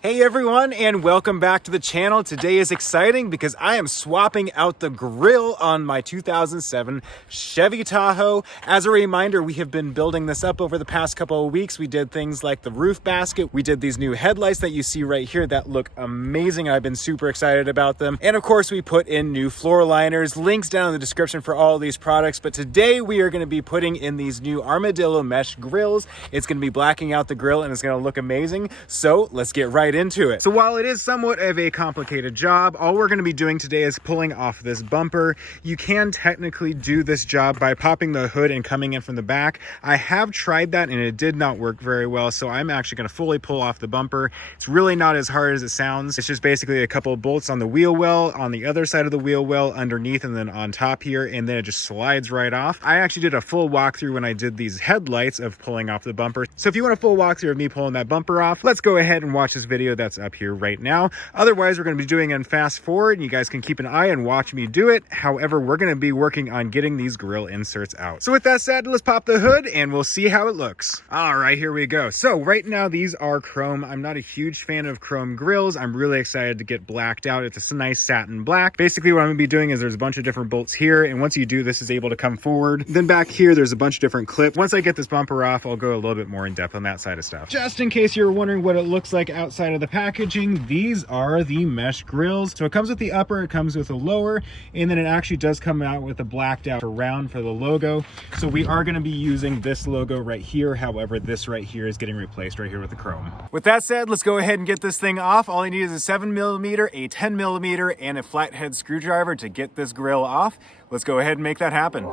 Hey everyone, and welcome back to the channel. Today is exciting because I am swapping out the grille on my 2007 Chevy Tahoe. As a reminder, we have been building this up over the past couple of weeks. We did things like the roof basket. We did these new headlights that you see right here that look amazing. I've been super excited about them. And of course, we put in new floor liners. Links down in the description for all of these products. But today we are going to be putting in these new Armordillo Mesh Grilles. It's going to be blacking out the grill and it's going to look amazing. So let's get right into it. So while it is somewhat of a complicated job, all we're going to be doing today is pulling off this bumper. You can technically do this job by popping the hood and coming in from the back. I have tried that and it did not work very well, so I'm actually going to fully pull off the bumper. It's really not as hard as it sounds. It's just basically a couple of bolts on the wheel well, on the other side of the wheel well, underneath, and then on top here, and then it just slides right off. I actually did a full walkthrough when I did these headlights of pulling off the bumper. So if you want a full walkthrough of me pulling that bumper off, let's go ahead and watch this video that's up here right now. Otherwise, we're going to be doing it in fast forward and you guys can keep an eye and watch me do it. However, we're going to be working on getting these grill inserts out. So with that said, let's pop the hood and we'll see how it looks. All right, here we go. So right now these are chrome. I'm not a huge fan of chrome grills. I'm really excited to get blacked out. It's a nice satin black. Basically what I'm going to be doing is there's a bunch of different bolts here, and once you do, this is able to come forward. Then back here there's a bunch of different clips. Once I get this bumper off, I'll go a little bit more in depth on that side of stuff. Just in case you're wondering what it looks like outside of the packaging, these are the mesh grills. So it comes with the upper, it comes with a lower, and then it actually does come out with a blacked out round for the logo. So we are going to be using this logo right here. However, this right here is getting replaced right here with the chrome. With that said, let's go ahead and get this thing off. All I need is a 7mm, a 10mm, and a flathead screwdriver to get this grill off. Let's go ahead and make that happen.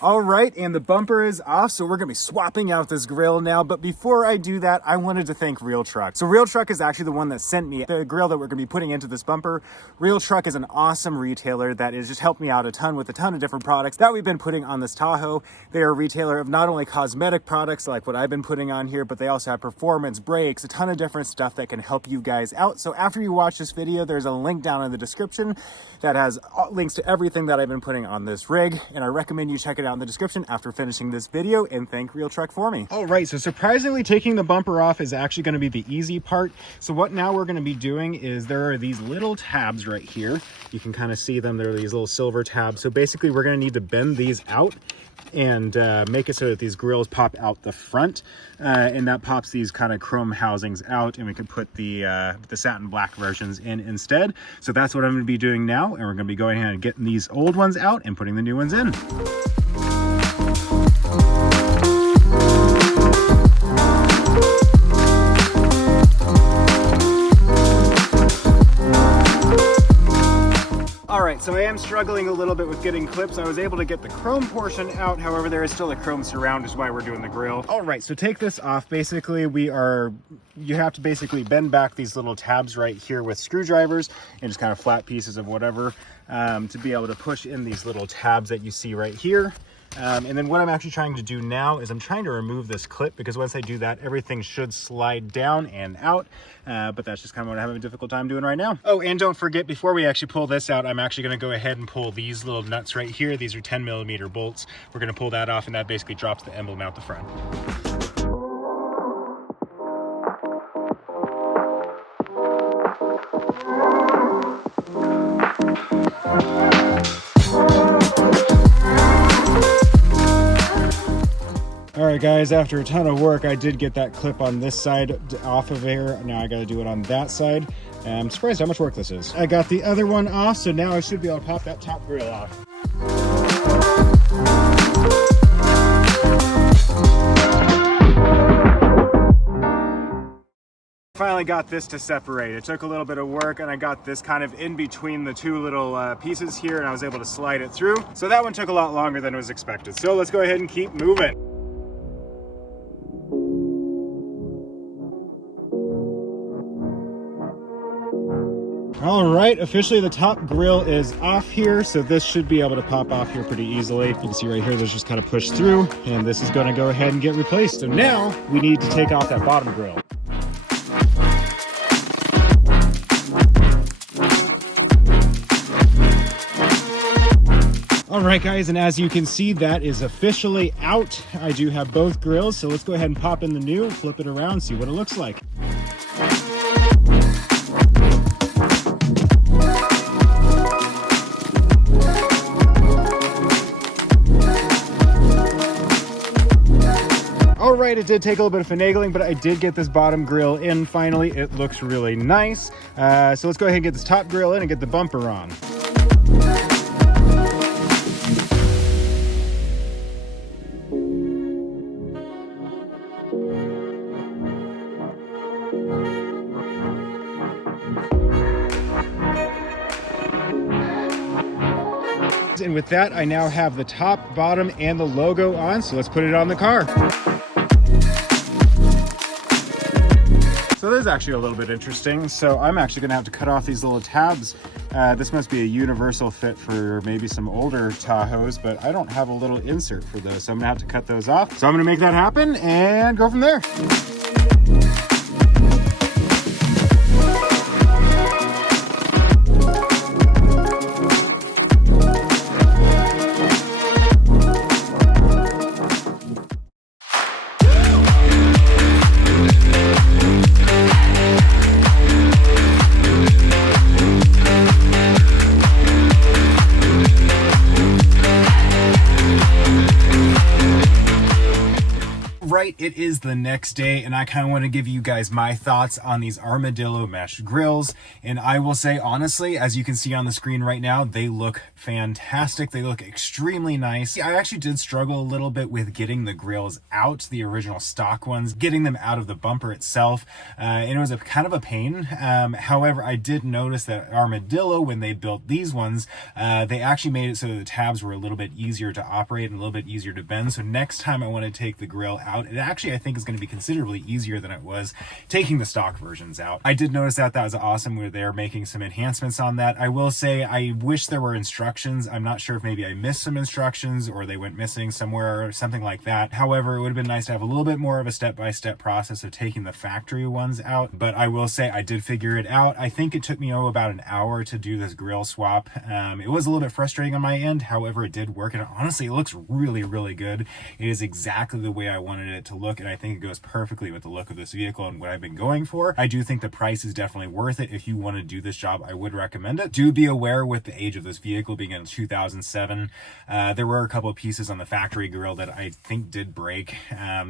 All right, and the bumper is off, so we're gonna be swapping out this grill now. But before I do that, I wanted to thank RealTruck. So RealTruck is actually the one that sent me the grill that we're gonna be putting into this bumper. RealTruck is an awesome retailer that has just helped me out a ton with a ton of different products that we've been putting on this Tahoe. They are a retailer of not only cosmetic products like what I've been putting on here, but they also have performance, brakes, a ton of different stuff that can help you guys out. So after you watch this video, there's a link down in the description that has links to everything that I've been putting on this rig, and I recommend you check it out in the description after finishing this video, and thank RealTruck for me. All right, so surprisingly, taking the bumper off is actually going to be the easy part. So what now we're going to be doing is there are these little tabs right here. You can kind of see them. They're these little silver tabs. So basically we're going to need to bend these out and make it so that these grills pop out the front, and that pops these kind of chrome housings out, and we can put the satin black versions in instead. So that's what I'm going to be doing now, and we're going to be going ahead and getting these old ones out and putting the new ones in. So I am struggling a little bit with getting clips. I was able to get the chrome portion out. However, there is still a chrome surround, is why we're doing the grill. All right, so take this off. Basically, you have to basically bend back these little tabs right here with screwdrivers and just kind of flat pieces of whatever to be able to push in these little tabs that you see right here. And then what I'm actually trying to do now is I'm trying to remove this clip, because once I do that, everything should slide down and out. But that's just kind of what I'm having a difficult time doing right now. Oh, and don't forget, before we actually pull this out, I'm actually going to go ahead and pull these little nuts right here. These are 10mm bolts. We're going to pull that off, and that basically drops the emblem out the front. All right, guys, after a ton of work, I did get that clip on this side off of here. Now I got to do it on that side. I'm surprised how much work this is. I got the other one off, so now I should be able to pop that top grill off. Finally got this to separate. It took a little bit of work, and I got this kind of in between the two little pieces here, and I was able to slide it through. So that one took a lot longer than was expected. So let's go ahead and keep moving. All right, officially the top grill is off here, so this should be able to pop off here pretty easily. You can see right here, there's just kind of pushed through, and this is gonna go ahead and get replaced. So now we need to take off that bottom grill. All right, guys, and as you can see, that is officially out. I do have both grills, so let's go ahead and pop in the new, flip it around, see what it looks like. All right, it did take a little bit of finagling, but I did get this bottom grill in finally. It looks really nice. So let's go ahead and get this top grill in and get the bumper on. And with that, I now have the top, bottom, and the logo on, so let's put it on the car. So this is actually a little bit interesting. So I'm actually gonna have to cut off these little tabs. This must be a universal fit for maybe some older Tahoes, but I don't have a little insert for those, so I'm gonna have to cut those off. So I'm gonna make that happen and go from there. Right, it is the next day, and I kind of want to give you guys my thoughts on these Armordillo Mesh Grills. And I will say, honestly, as you can see on the screen right now, they look fantastic. They look extremely nice. I actually did struggle a little bit with getting the grills out, the original stock ones, getting them out of the bumper itself, and it was a kind of a pain. However, I did notice that Armordillo, when they built these ones, they actually made it so that the tabs were a little bit easier to operate and a little bit easier to bend. So next time I want to take the grill out, it actually, I think, is going to be considerably easier than it was taking the stock versions out. I did notice that was awesome where they're making some enhancements on that. I will say I wish there were instructions. I'm not sure if maybe I missed some instructions or they went missing somewhere or something like that. However, it would have been nice to have a little bit more of a step-by-step process of taking the factory ones out. But I will say I did figure it out. I think it took me about an hour to do this grill swap. It was a little bit frustrating on my end. However, it did work, and honestly, it looks really, really good. It is exactly the way I wanted it to look, and I think it goes perfectly with the look of this vehicle and what I've been going for. I do think the price is definitely worth it. If you want to do this job, I would recommend it. Do be aware with the age of this vehicle being in 2007, there were a couple of pieces on the factory grill that I think did break,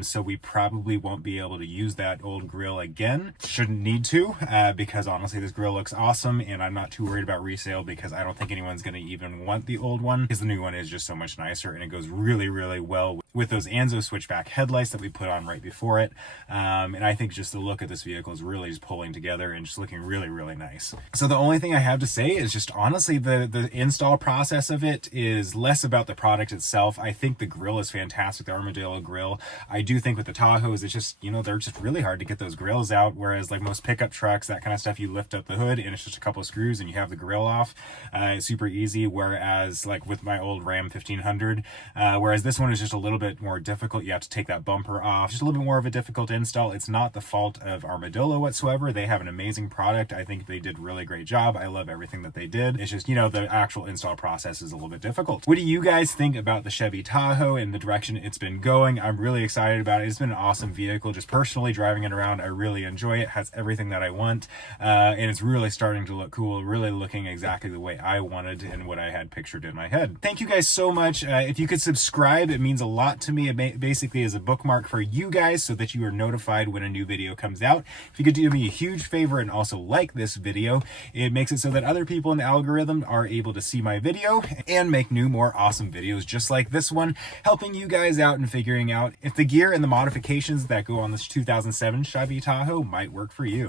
so we probably won't be able to use that old grill again. Shouldn't need to, because honestly this grill looks awesome, and I'm not too worried about resale because I don't think anyone's going to even want the old one, because the new one is just so much nicer, and it goes really, really well with those Anzo switchback headlights that we put on right before it. And I think just the look of this vehicle is really just pulling together and just looking really, really nice. So the only thing I have to say is just honestly the install process of it is less about the product itself. I think the grill is fantastic, the Armordillo grill. I do think with the Tahoes, it's just, you know, they're just really hard to get those grills out, whereas like most pickup trucks, that kind of stuff, you lift up the hood and it's just a couple of screws and you have the grill off. It's super easy, whereas like with my old Ram 1500, whereas this one is just a little bit more difficult. You have to take that bumper off, just a little bit more of a difficult install. It's not the fault of Armordillo whatsoever. They have an amazing product. I think they did a really great job. I love everything that they did. It's just, you know, the actual install process is a little bit difficult. What do you guys think about the Chevy Tahoe and the direction it's been going? I'm really excited about it. It's been an awesome vehicle. Just personally driving it around, I really enjoy it. It has everything that I want, and it's really starting to look cool, really looking exactly the way I wanted and what I had pictured in my head. Thank you guys so much. If you could subscribe, it means a lot to me. It basically is a bookmark for you guys so that you are notified when a new video comes out. If you could do me a huge favor and also like this video, it makes it so that other people in the algorithm are able to see my video and make new, more awesome videos just like this one, helping you guys out and figuring out if the gear and the modifications that go on this 2007 Chevy Tahoe might work for you.